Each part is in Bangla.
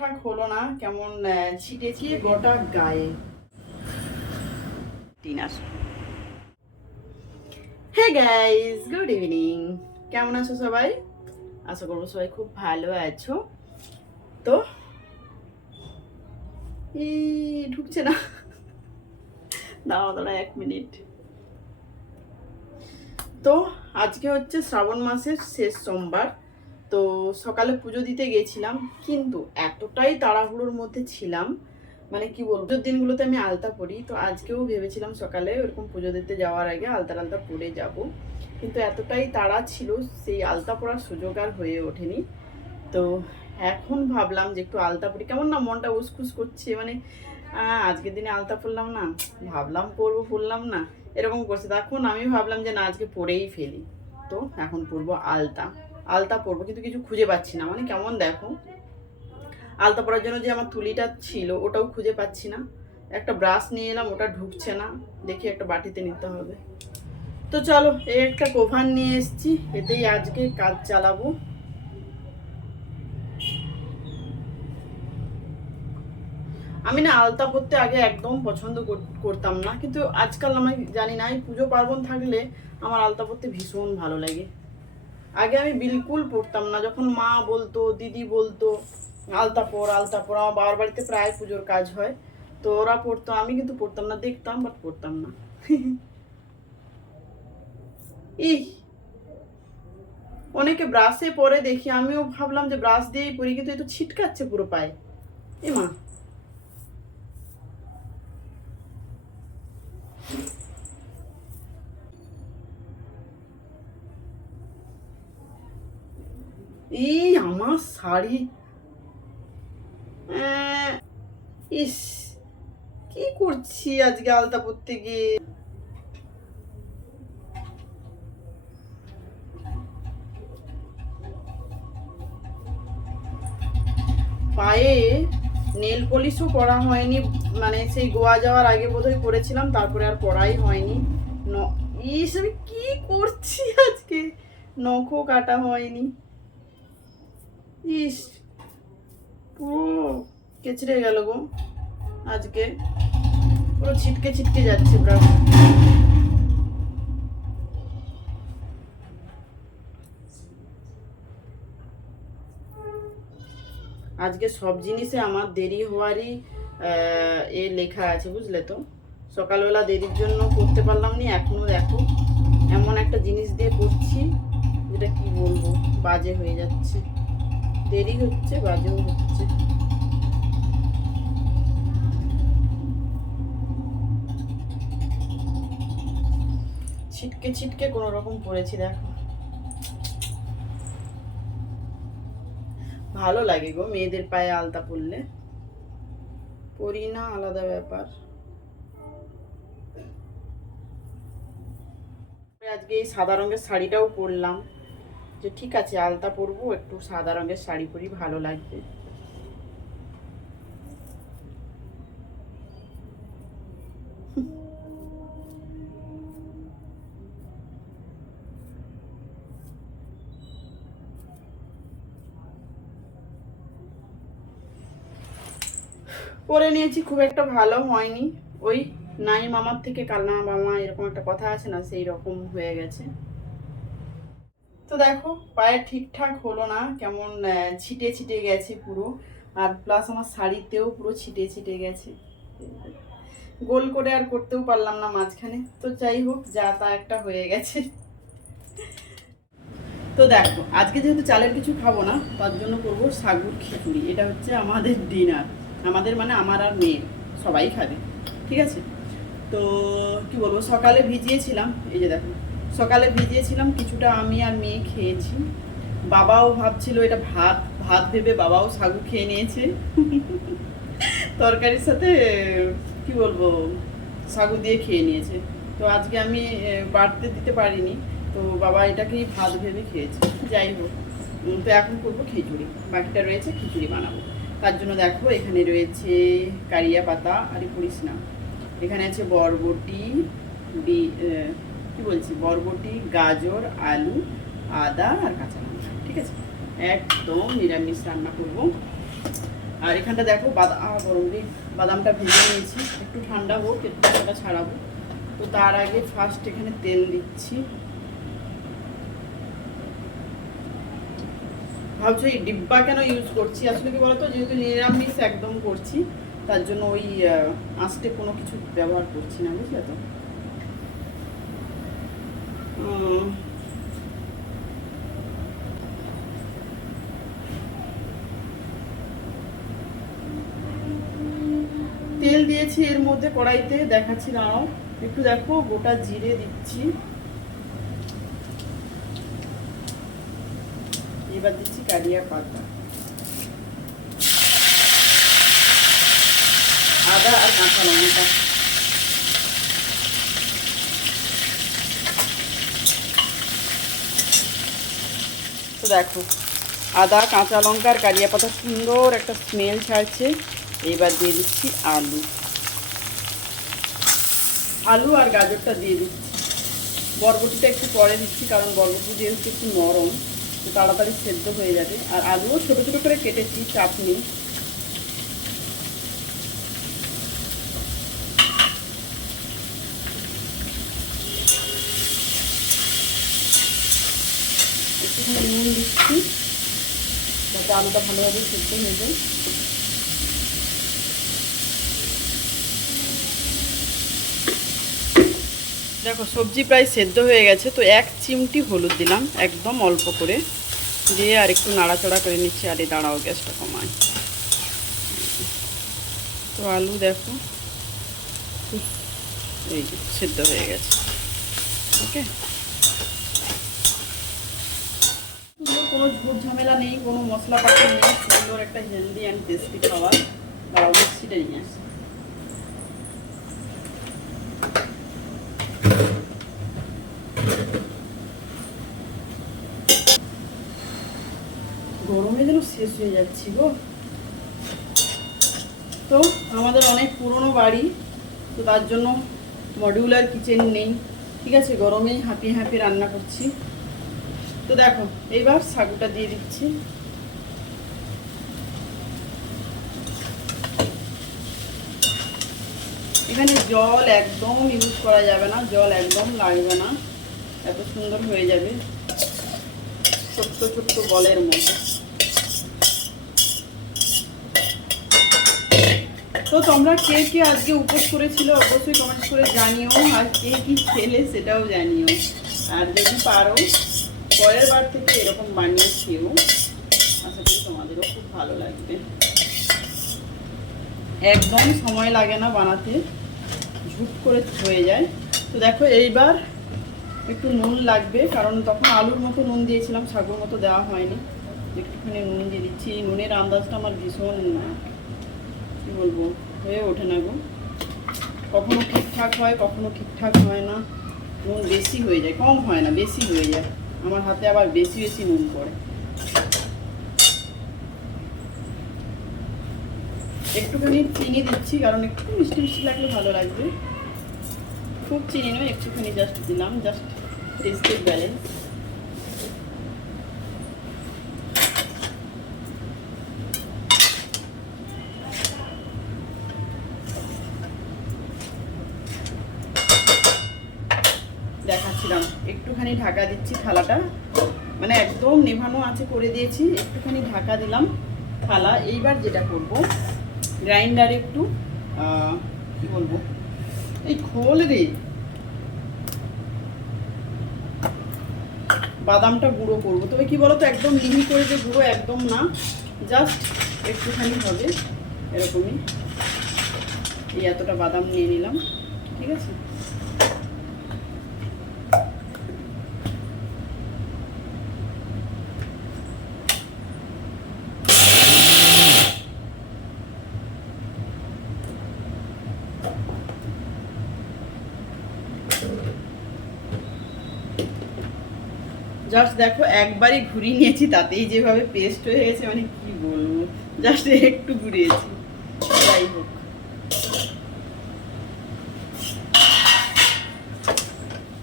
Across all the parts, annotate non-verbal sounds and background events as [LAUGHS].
ঠিকঠাক হলো না কেমন ছিটেছি গোটা গায়ে। টিনাস হে গাইস গুড ইভিনিং কেমন আছো সবাই? আশা করব সবাই খুব ভালো আছো। তো এই ঢুকছে না। দাঁড়া দাঁড়া এক মিনিট। তো আজকে হচ্ছে শ্রাবণ মাসের শেষ সোমবার। তো সকালে পুজো দিতে গেছিলাম, কিন্তু এতটাই তাড়াহুড়োর মধ্যে ছিলাম মানে কি বলব, পুজোর দিনগুলোতে আমি আলতা পরি, তো আজকেও ভেবেছিলাম সকালে ওরকম পুজো দিতে যাওয়ার আগে আলতা আলতা পরে যাব, কিন্তু এতটাই তাড়া ছিল, সেই আলতা পরার সুযোগ আর হয়ে ওঠেনি। তো এখন ভাবলাম যে একটু আলতা পরি, কেমন না মনটা উসখুস করছে মানে আজকের দিনে আলতা পরলাম না, ভাবলাম পরবো, পরলাম না, এরকম করছে। তখন আমি ভাবলাম যে না, আজকে পরেই ফেলি। তো এখন পরবো আলতা। আলতা পরবো, কিন্তু কিছু খুঁজে পাচ্ছি না। মানে কেমন দেখো? আলতা পরার জন্য যে আমার তুলিটা ছিল, ওটাও খুঁজে পাচ্ছি না। একটা ব্রাশ নিয়ে এলাম, ওটা ঢুকছে না। দেখি একটা বাটিতে নিতে হবে। তো চলো, একটা কোভার নিয়ে এসেছি, এতেই আজকে কাজ চালাবো। আমি না আলতা পরতে আগে একদম পছন্দ কর- করতাম না, কিন্তু আজকাল আমি জানি না পুজো পার্বণ থাকলে আমার আলতা পরতে ভীষণ ভালো লাগে। আগে আমি বিলকুল পড়তাম না, যখন মা বলতো, দিদি বলতো, আলতা পর আলতা পর আমার বাবার বাড়িতে প্রায় পুজোর কাজ হয়, তো ওরা পড়তো, আমি কিন্তু পড়তাম না, দেখতাম বাট পড়তাম না। [LAUGHS] ই অনেকে ব্রাশে পরে দেখি, আমিও ভাবলাম যে ব্রাশ দিয়েই পরি কিন্তু এ তো ছিটকাচ্ছে পুরো পায়ে। এ মা। আমার শাড়ি। ইস, কি করছি আজকে আলতা পরতে গিয়ে? পায়ে নেল পলিশও করা হয়নি মানে সেই গোয়া যাওয়ার আগে বোধহয় করেছিলাম, তারপরে আর পড়াই হয়নি। ন, ইস, আমি কি করছি আজকে? নখও কাটা হয়নি। ইস, পুরো কেচড়ে গেল গো আজকে। পুরো ছিটকে ছিটকে যাচ্ছে প্রায় আজকে সব জিনিসে আমার দেরি হওয়ারই এ লেখা আছে, বুঝলে তো? সকালবেলা দেরির জন্য করতে পারলাম না, এখনও দেখো। এমন একটা জিনিস দিয়ে করছি, যেটা কি বলব? বাজে হয়ে যাচ্ছে। দেরি হচ্ছে, বাজেও হচ্ছে। ছিটকে ছিটকে কোনো রকম পড়েছি দেখো। ভালো লাগে গো, মেয়েদের পায়ে আলতা পরলে। পরি না, আলাদা ব্যাপার। আজকে এই সাদা রঙের শাড়িটাও পরলাম। যে ঠিক আছে, আলতা পরবো, একটু সাদা রঙের শাড়ি পরি, ভালো লাগবে। পরে নিয়েছি, খুব একটা ভালো হয়নি। ওই নাই মামার থেকে, কালনা মামা এরকম একটা কথা আছে না, সেই রকম হয়ে গেছে। দেখো, পায়ে ঠিকঠাক হলো না, কেমন ছিটে ছিটে গেছে পুরো। আর প্লাস আমার শাড়িতেও পুরো ছিটে ছিটে গেছে। গোল করে আর করতেও পারলাম না মাঝখানে। তো যাই হোক, যা তা একটা হয়ে গেছে। তো দেখো, আজকে যেহেতু চালের কিছু খাব না, তার জন্য করব সাগুর খিচুড়ি। এটা হচ্ছে আমাদের ডিনার আমাদের মানে আমার আর মেয়ে সবাই খাবে। ঠিক আছে? তো কি বলব, সকালে ভিজিয়েছিলাম। এই যে দেখো সকালে ভিজিয়েছিলাম, কিছুটা আমি আর মেয়ে খেয়েছি। বাবাও ভাবছিল এটা ভাত ভাত ভেবে বাবাও সাগু খেয়ে নিয়েছে। তরকারির সাথে, কি বলব সাগু দিয়ে খেয়ে নিয়েছে। তো আজকে আমি বাড়তে দিতে পারিনি। তো বাবা এটাকেই ভাত ভেবে খেয়েছে। যাই হোক তো এখন করব খিচুড়ি। বাকিটা রয়েছে, খিচুড়ি বানাবো। তার জন্য দেখো, এখানে রয়েছে কারিয়া পাতা আরে পড়িস না এখানে আছে বরবটি কি বলছি? বরবটি, গাজর, আলু, আদা আর কাঁচা লঙ্কা, ঠিক আছে? একদম নিরামিষ রান্না করব। আর এখানটা দেখো বাদাম গরম দিন বাদামটা ভেজে নিয়েছি। একটু ঠান্ডা হোক, একটু ওটা ছাড়াবো। তো তার আগে ফার্স্ট এখানে তেল দিচ্ছি। ভাবছ এই ডিব্বা কেন ইউজ করছি? আসলে কি বলতো, যেহেতু নিরামিষ একদম করছি, তার জন্য ওই আঁচটে কোনো কিছু ব্যবহার করছি না, বুঝলে তো? তেল দিয়েছি এর মধ্যে কড়াইতে, দেখাচ্ছি দাঁড়াও একটু দেখো, গোটা জিরে দিচ্ছি। এবার দিচ্ছি কারিয়া পাতা। আদা আর কাঁচা লঙ্কা। দেখো। আদা, কাঁচা লঙ্কার কারিয়া পাতা সুন্দর একটা স্মেল ছাড়ছে। এবার দিয়ে দিচ্ছি আলু। আলু আর গাজরটা দিয়ে দিচ্ছি। বরবটিটা একটু পরে দিচ্ছি, কারণ বরবটি যেহেতু একটু নরম তাড়াতাড়ি সেদ্ধ হয়ে যাবে। আর আলুও ছোটো ছোটো করে কেটেছি, চাপ নুন দিচ্ছি। যাতে আলুটা ভালোভাবে সেদ্ধ হয়ে যায়। দেখো, সবজি প্রায় সেদ্ধ হয়ে গেছে, তো এক চিমটি হলুদ দিলাম, একদম অল্প করে। দিয়ে আর একটু নাড়াচাড়া করে নিচ্ছি, আর আরে দাঁড়াও, গ্যাসটা কমায় তো আলু দেখো এই সেদ্ধ হয়ে গেছে। ওকে? কোনো ঝুট ঝামেলা নেই, কোনো মশলা পাতি নেই সুন্দর একটা হেলদি অ্যান্ড টেস্টি খাবার দাঁড়াও মিক্সিটা নিয়ে আসি। গরমে যেন শেষ হয়ে যাচ্ছি গো। তো আমাদের অনেক পুরনো বাড়ি, তো তার জন্য মডিউলার কিচেন নেই। ঠিক আছে, গরমেই হাঁপিয়ে হাঁপিয়ে রান্না করছি। তো দেখো, এইবার সাগুটা দিয়ে দিচ্ছি। এখানে জল একদম ইউজ করা যাবে না, জল একদম লাগবে না। এত সুন্দর হয়ে যাবে। ছোট্ট ছোট্ট বলের মতো। তো তোমরা কে কে আজকে উপোস করেছিল অবশ্যই কমেন্ট করে জানিও, আর কে কি খেলে সেটাও জানিও। আর যদি পারো পরের বার থেকে এরকম বানিয়ে খেও আশা করি তোমাদেরও খুব ভালো লাগবে। একদম সময় লাগে না বানাতে। ঝুট করে হয়ে যায়। তো দেখো, এইবার একটু নুন লাগবে, কারণ তখন আলুর মতো নুন দিয়েছিলাম সাগুর মতো দেওয়া হয়নি। একটুখানি নুন দিয়ে দিচ্ছি। এই নুনের আন্দাজটা আমার ভীষণ, কী বলব, হয়ে ওঠে না গো। কখনো ঠিকঠাক হয়, কখনো ঠিকঠাক হয় না। নুন বেশি হয়ে যায়, কম হয় না, বেশি হয়ে যায়। আমার হাতে আবার বেশি বেশি নুন পড়ে। একটুখানি চিনি দিচ্ছি, কারণ একটু মিষ্টি মিষ্টি লাগলে ভালো লাগবে। খুব চিনি নয়, একটুখানি জাস্ট দিলাম জাস্ট টেস্টের ব্যালেন্স একটুখানি ঢাকা দিচ্ছি থালাটা। মানে একদম নেভানো আছে করে দিয়েছি, একটুখানি ঢাকা দিলাম থালা। এইবার যেটা করব, গ্রাইন্ডারে একটু কি বলব? এই খোল রে। বাদামটা গুঁড়ো করব। তবে কি বলতো, একদম মিহি করে যে গুঁড়ো একদম না, জাস্ট একটুখানি হবে, এরকমই। এই এতটা বাদাম নিয়ে নিলাম, ঠিক আছে? জাস্ট দেখো, একবারই ঘুরিয়ে নিয়েছি, তাতেই যেভাবে পেস্ট হয়ে গেছে মানে কি বলব? জাস্ট একটু ঘুরিয়েছি। যাই হোক।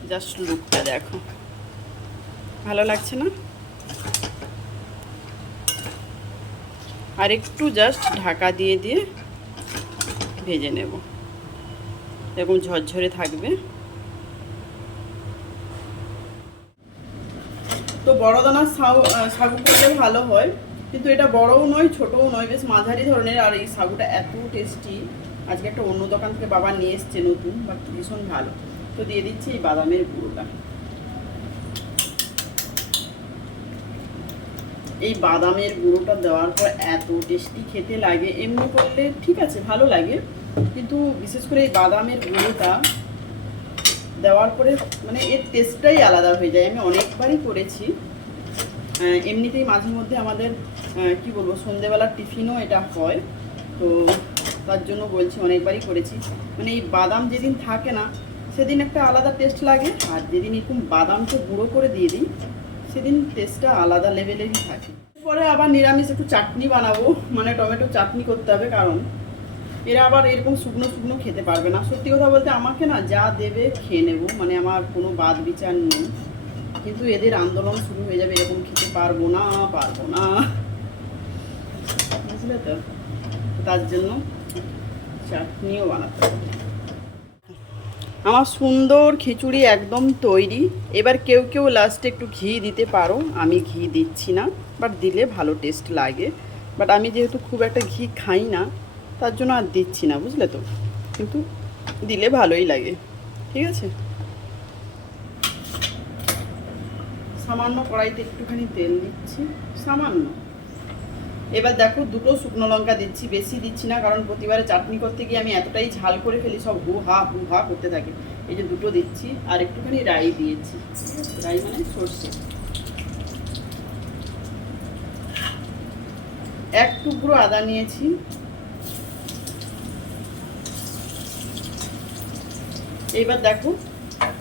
জাস্ট লুকটা দেখো। ভালো লাগছে না? আর একটু জাস্ট ঢাকা দিয়ে দিয়ে ভেজে নেব। এরকম ঝরঝরে থাকবে। তো বড় দানার সাউ সাগু করলে ভালো হয়। কিন্তু এটা বড়ও নয়, ছোটও নয়, বেশ মাঝারি ধরনের। আর এই সাগুটা এত টেস্টি আজকে একটা অন্য দোকান থেকে বাবা নিয়ে এসছে নতুন বা ভীষণ ভালো। তো দিয়ে দিচ্ছি এই বাদামের গুঁড়োটা। এই বাদামের গুঁড়োটা দেওয়ার পর এত টেস্টি খেতে লাগে। এমনি করলে ঠিক আছে, ভালো লাগে। কিন্তু বিশেষ করে এই বাদামের গুঁড়োটা দেওয়ার পরে মানে এর টেস্টটাই আলাদা হয়ে যায়। আমি অনেকবারই করেছি। এমনিতেই মাঝে মধ্যে আমাদের কি বলব, সন্ধেবেলার টিফিনও এটা হয়। তো তার জন্য বলছি, অনেকবারই করেছি। মানে এই বাদাম যেদিন থাকে না, সেদিন একটা আলাদা টেস্ট লাগে। আর যেদিন এরকম বাদামকে গুঁড়ো করে দিয়ে দিই, সেদিন টেস্টটা আলাদা লেভেলেরই থাকে। পরে আবার নিরামিষ একটু চাটনি বানাবো। মানে টমেটো চাটনি করতে হবে, কারণ এরা আবার এরকম শুকনো শুকনো খেতে পারবে না। সত্যি কথা বলতে আমাকে না যা দেবে খেয়ে নেব। মানে আমার কোনো বাদ বিচার নেই। কিন্তু এদের আন্দোলন শুরু হয়ে যাবে এরকম খেতে পারব না পারব না। বুঝলে তো? তার জন্য চাটনিও বানাতে আমার সুন্দর খিচুড়ি একদম তৈরি। এবার কেউ কেউ লাস্টে একটু ঘি দিতে পারো। আমি ঘি দিচ্ছি না বাট দিলে ভালো টেস্ট লাগে। বাট আমি যেহেতু খুব একটা ঘি খাই না তার জন্য আর দিচ্ছি না, বুঝলে তো? কিন্তু দিলে ভালোই লাগে, ঠিক আছে? সামান্য কড়াইতে একটুখানি তেল দিচ্ছি, সামান্য। এবার দেখো দুটো শুকনো লঙ্কা দিচ্ছি, বেশি দিচ্ছি না, কারণ প্রতিবারে চাটনি করতে গিয়ে আমি এতটাই ঝাল করে ফেলি, সব হু হা হু হা করতে থাকে। এই যে দুটো দিচ্ছি, আর একটুখানি রাই দিয়েছি রাই মানে সর্ষে। এক টুকরো আদা নিয়েছি এবার দেখো,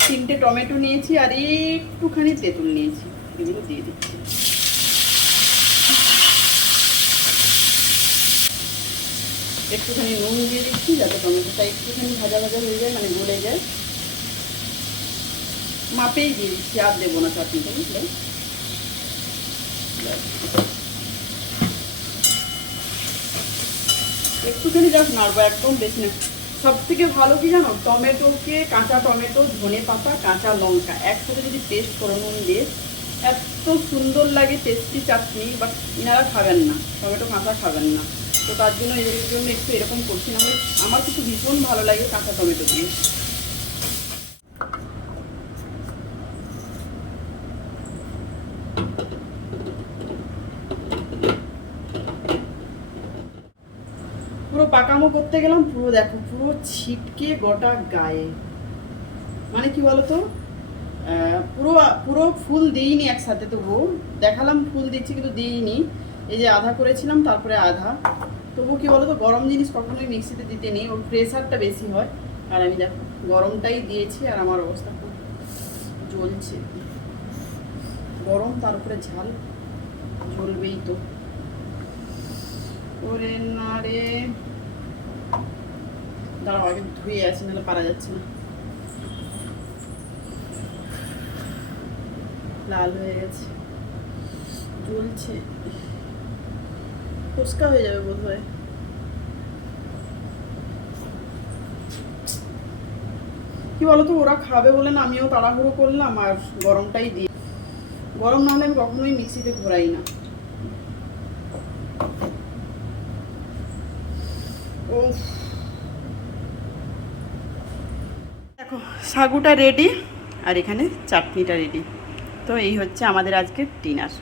তিনটে টমেটো নিয়েছি আর একটুখানি তেঁতুল নিয়েছি। এগুলো দিয়ে দিচ্ছি। একটুখানি নুন দিয়ে দিচ্ছি যাতে টমেটোটা একটুখানি ভাজা ভাজা হয়ে যায় মানে গলে যায়। মাপেই দিয়ে দিচ্ছি, আর দেবো না চাটনিটা বুঝলে একটুখানি জাস্ট নাড়বো একদম, বেশি না। সব থেকে ভালো কি জানো? টমেটোকে কাঁচা টমেটো, ধনে পাতা, কাঁচা লঙ্কা। একসাথে যদি পেস্ট করে নুন দিয়ে, এত সুন্দর লাগে টেস্টি চাটনি বাট ইনারা খাবেন না। টমেটো কাঁচা খাবেন না। তো তার জন্য এদের জন্য একটু এরকম করছি না। হলে আমার কিছু ভীষণ ভালো লাগে কাঁচা টমেটো দিয়ে পুরো পাকামো করতে গেলাম, পুরো দেখো, পুরো ছিটকে গোটা গায়ে। মানে কি বলতো? পুরো পুরো ফুল দিইনি একসাথে তবু দেখালাম, ফুল দিচ্ছি কিন্তু দিইনি। এই যে আধা করেছিলাম, তারপরে আধা। তবু কি বলতো, গরম জিনিস কখনোই মিক্সিতে দিতে নেই, ওর প্রেশারটা বেশি হয়। আর আমি দেখো, গরমটাই দিয়েছি আর আমার অবস্থা খুব জ্বলছে। গরম, তারপরে ঝাল, জ্বলবেই তো। ওরে না রে। দাঁড়াও আগে ধুয়ে কি বলতো, ওরা খাবে বলে না, আমিও তাড়াহুড়ো করলাম, আর গরমটাই দিয়ে। গরম না হলে আমি কখনোই মিক্সিতে ঘোরাই না। উফ। দেখো, সাগুটা রেডি আর এখানে চাটনিটা রেডি তো এই হচ্ছে আমাদের আজকের ডিনার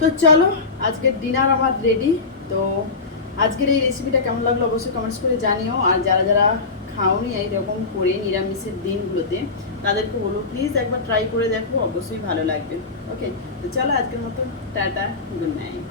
তো চলো, আজকের ডিনার আমার রেডি তো আজকের এই রেসিপিটা কেমন লাগল অবশ্যই কমেন্টস করে জানিও। আর যারা যারা খাওনি এইরকম করে নিরামিষের দিনগুলোতে, তাদেরকে বলো প্লিজ একবার ট্রাই করে দেখো, অবশ্যই ভালো লাগবে। ওকে তো চলো আজকের মতো, টাটা গুড নাইট